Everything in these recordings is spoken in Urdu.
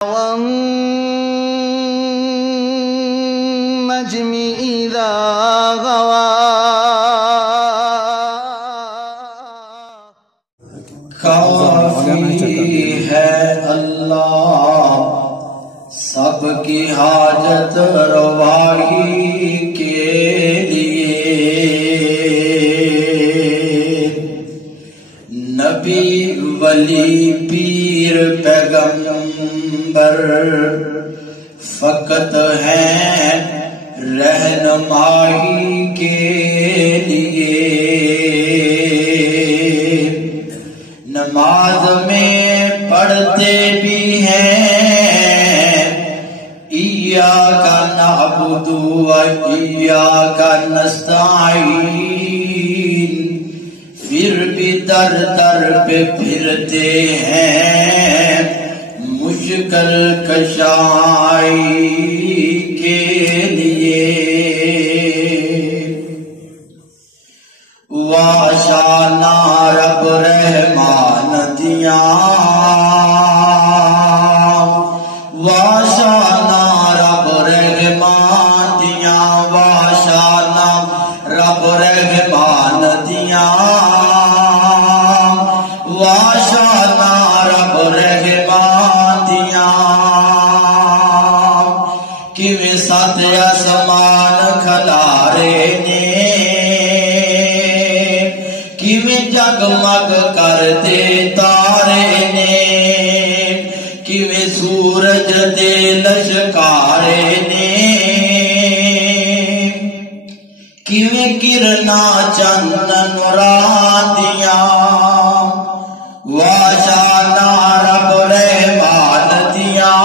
والنجم إذا غوى کافی ہے اللہ سب کی حاجت روائی کے لیے، نبی ولی پیر پیغمبر فقط ہیں رہنمائی کے لیے۔ نماز میں پڑھتے بھی ہیں ایاک نعبد و ایاک نستعین، پھر بھی در در پہ پھرتے ہیں مشکل کشائی کے لیے۔ واشانا رب رحمان دیاں، واشانا رب رحمان دیاں، واشانا رب رحمان دیاں، واشانا رب رحمان دیاں۔ کیویں سات آسمان کھلارے نے، کیویں جگمگ کرتے تارے نے، کیویں سورج دے لشکارے نے، کیویں کرنا چند نوران دیاں۔ واشانا رب رحمان دیاں،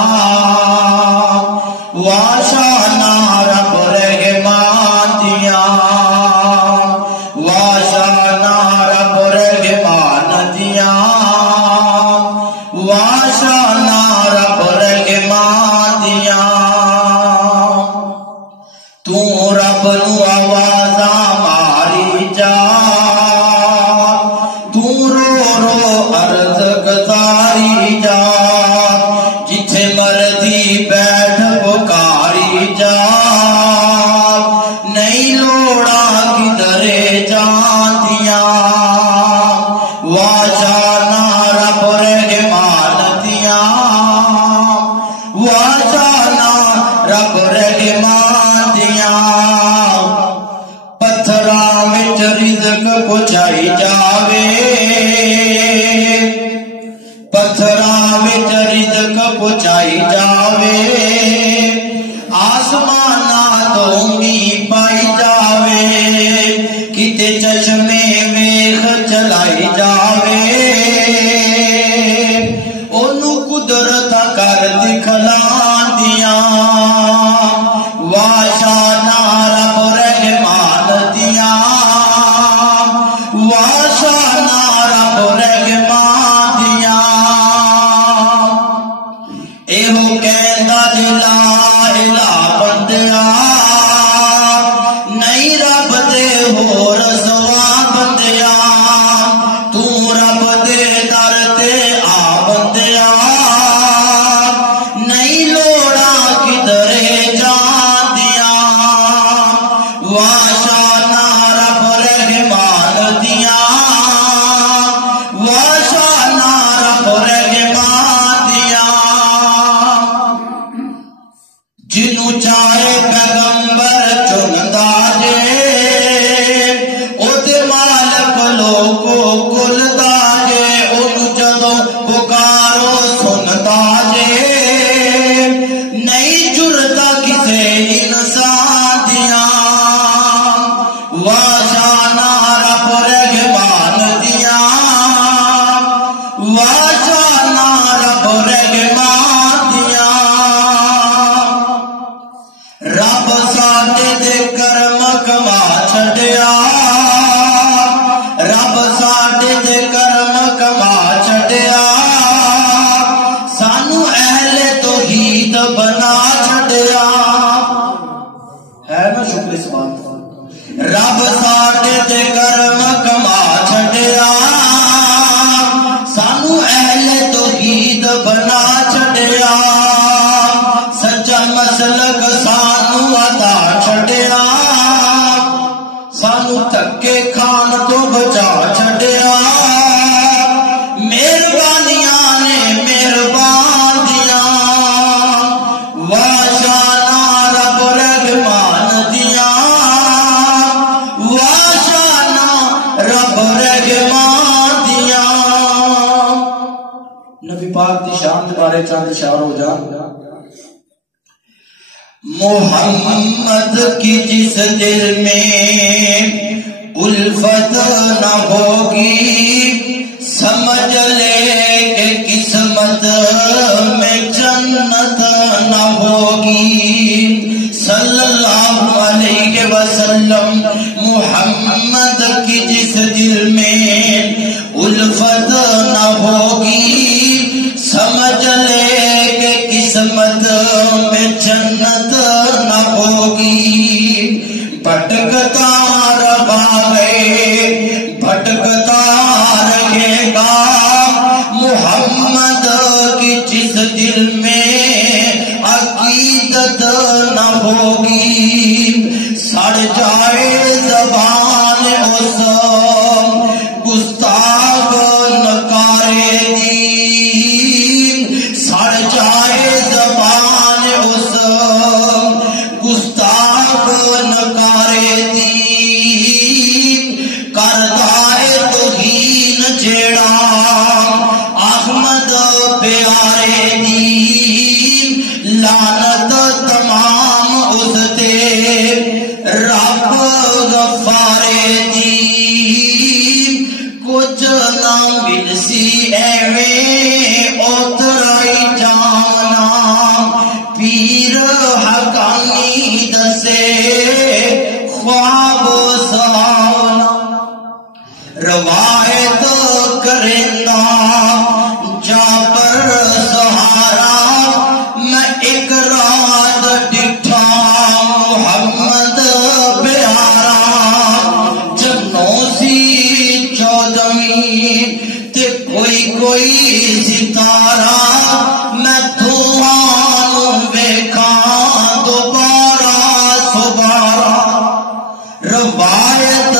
واشانا رب رحمان دیاں، واشانا رب رحمان دیاں، واشانا رب رحمان دیاں۔ تو رب نو آوازاں ماری جا، تو رو رو عرض گزاری جا، جتھے مرضی بیٹھ پکاری جا، نہیں لوڑا کدھرے جان دیاں۔ واشانا رب رحمان دیاں، واشانا رب رحمان دیاں۔ پتھراں وچ رزق پہنچائی جاوے، پتھراں وچ رزق پہنچائی جاوے، آسماناں تو میਂਹ پائی جاوے، کتے چشمے ویکھ چلائی جاوے، اونوں قدرت کر دکھلان دیاں۔ واشانا رب رحمان دیاں، واشانا رب رحمان دیاں۔ ایہو کہندا جی لا الہ بندیا، نہیں رب دے ہور سوا بندیا، تو رب دے در تے آ بندیا، نہیں لوڑا کدھرے جان دیاں۔ واشانا رب رحمان دیاں، واشانا رب رحمان دیاں۔ جنوں چاہے پیغمبر چندا جے، او دے مالک لوکو کلدا جے، اونوں جدوں پکارو سندا جے، نہیں جرتا کسے انسان دیاں۔ واشانا رب رحمان دیاں، واشانا رب رحمان دیاں۔ رب چند اشعار ہو جا. محمد کی جس دل میں الفت نہ ہوگی سمجھ لے کہ قسمت میں جنت نہ ہوگی. صلی اللہ علیہ وسلم محمد کی جس دل میں الفت نہ ہوگی سمجھ لے کہ قسمت میں جنت نہ ہوگی. بھٹکتا رہا ہے بھٹکتا رہے گا محمد کی جس دل میں عقیدت نہ ہوگی. سڑ جائے زبان اس گستاخ نکارے دین. سڑ جائے زبان اس گستاخ نکارے دین. کردائے توہین جیڑا احمد پیارے دین. لعنت تمام اس تے رب غفارے دین. کچھ نہ ملسی ایویں اترائی جانا پیر حقانی دسے خواب سانا. روایت کرنا جابر سہارا میں ایک رات ڈٹھا محمد پیارا. جنوں سی چودھویں تے کوئی ستارہ میں دھواں ویکھاں دوبارہ سبارہ. روایت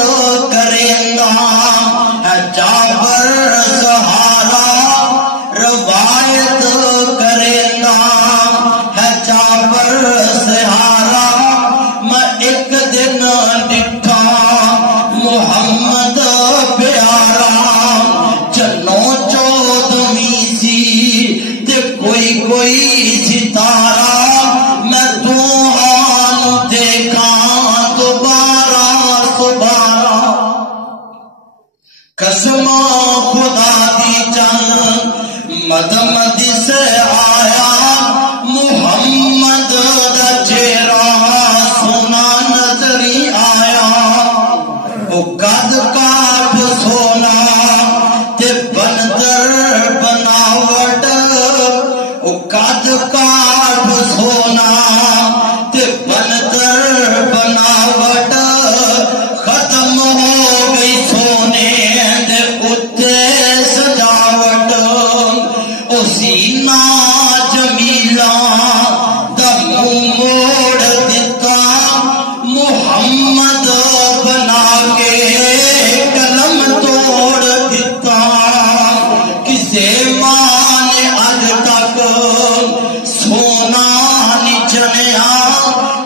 کرنا جابر سہارا روایت کرنا ہے جابر سہارا. میں ایک دن ڈٹھا محمد پیارا. جنوں چودھویں سی تے کوئی ستارہ میں دعاں دیکھاں دوبارہ سبارہ. قسم خدا دی جان مد مد سے آیا محمد دا چہرہ سونا نظری آیا. وہ قد کاٹ سونا تے بندر بناوٹ. وہ قد کاٹ سونا تے بندر بناوٹ. ختم ہو گئی سونے دے اتے سجاوٹ. او سینہ جمیلہ دا منہ موڑ دیتا محمد بنا کے قلم توڑ دیتا. کسے ماں نے اج تک سونا نہیں چنیا.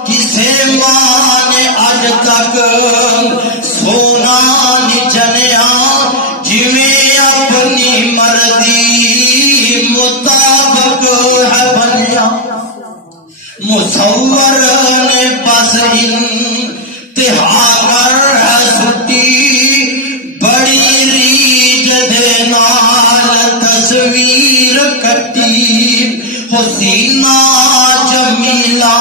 کسے ماں نے اج تک سونا نہیں چنیا. جویں اپنی مرضی مطابق ہے بنیا. مصور نے بس انتہا کر ہے سٹی. بڑی ریج دے نال تصویر کٹی. حسینہ جمیلہ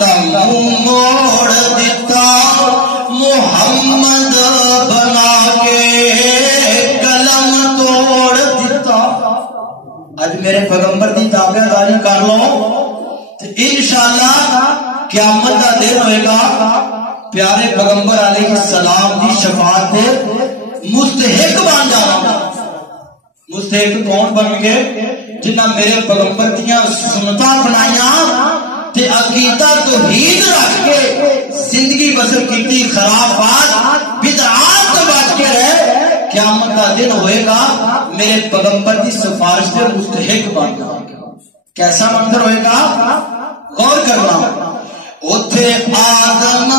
دا منہ موڑ دیتا محمد بنا کے قلم توڑ دیتا. اج میرے پیغمبر دی تابع داری کر لو تو انشاءاللہ قیامت دا دن ہوئے گا پیارے پیغمبر علیہ السلام دی شفاعت دے مستحق بن جانا. مستحق کون بن گئے؟ جنہ میرے پیغمبر دیاں سنتاں اپنائیاں تے عقیدہ توحید رکھ کے زندگی بسر کیتی. خرافات بدعات تو بچ کے رہے. قیامت کا دن ہوئے گا میرے پیغمبر کی سفارش سے مستحق بن جائے گا. کیسا منظر ہوئے گا غور کرنا. اتھے آدم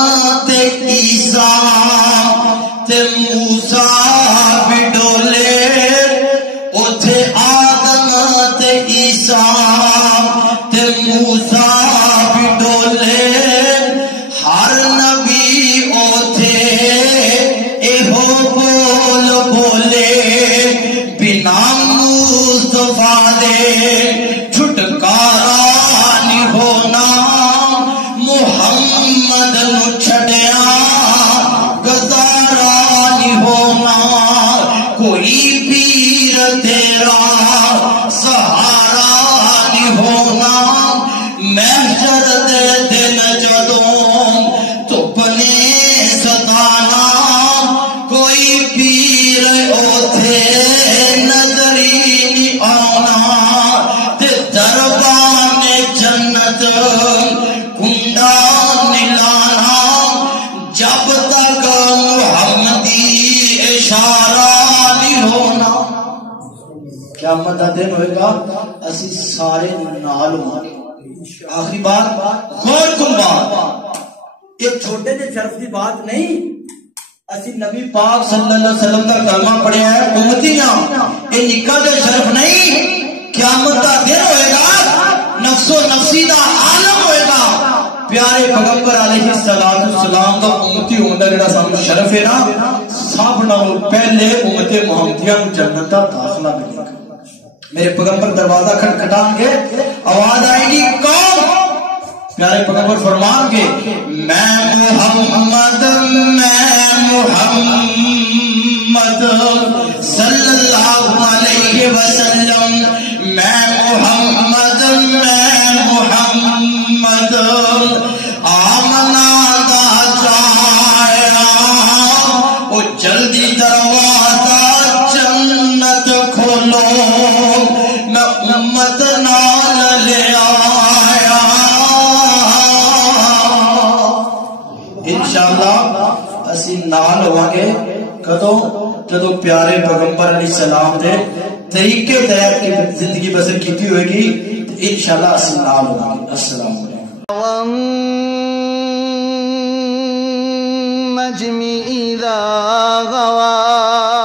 تے عیسیٰ تے موسیٰ بھی ڈولے. اتھے آدم تے عیسیٰ موسیٰ بھی ڈولے ہر نبی اوتھے ایہو بول بولے بنا مصطفیٰ دے چھٹکارا نہیں ہونا محمد نو چھڑیا گزارا نہیں ہونا کوئی پیر تیرا سہارا نہیں ہونا محشر دے دن جدوں تو بنے ستانا کوئی پیر اوتھے نظری نہیں آنا تے دربان جنت کنڈا نہیں لانا جب تک محمدی اشارہ نہیں ہونا قیامت دا دن ہوئے گا اسی سارے نال ہوں آخری بات غور کن بات ایک چھوٹے دے شرف دی بات نہیں اسی نبی پاک صلی اللہ علیہ وسلم کا کلمہ پڑھیا ہے امتیاں یہ نکا دے شرف نہیں قیامت دا دن ہوئے گا نفس و نفسی دا عالم ہوئے گا پیارے پیغمبر علیہ السلام دا امتی ہوندہ جڑا سامنے شرف ہے نا سب نال پہلے امت محمدیہ جنت دا داخلہ ملے گا میرے پیغمبر دروازہ کھٹکھٹائیں گے آواز آئے گی کون پیارے پیغمبر فرمان گے میں محمد صلی اللہ علیہ وسلم میں محمد آمنا دا جایا وہ جلدی دروازہ جنت کھولو میں امت نال لے آیا انشاءاللہ اسی نال ہوانگے کدو جدو پیارے پیغمبر علیہ السلام دے طریقے تحت کی زندگی بسر کیتی ہوئے گی انشاءاللہ اسی نال ہوانگے السلام علیکم والنجم إذا غوى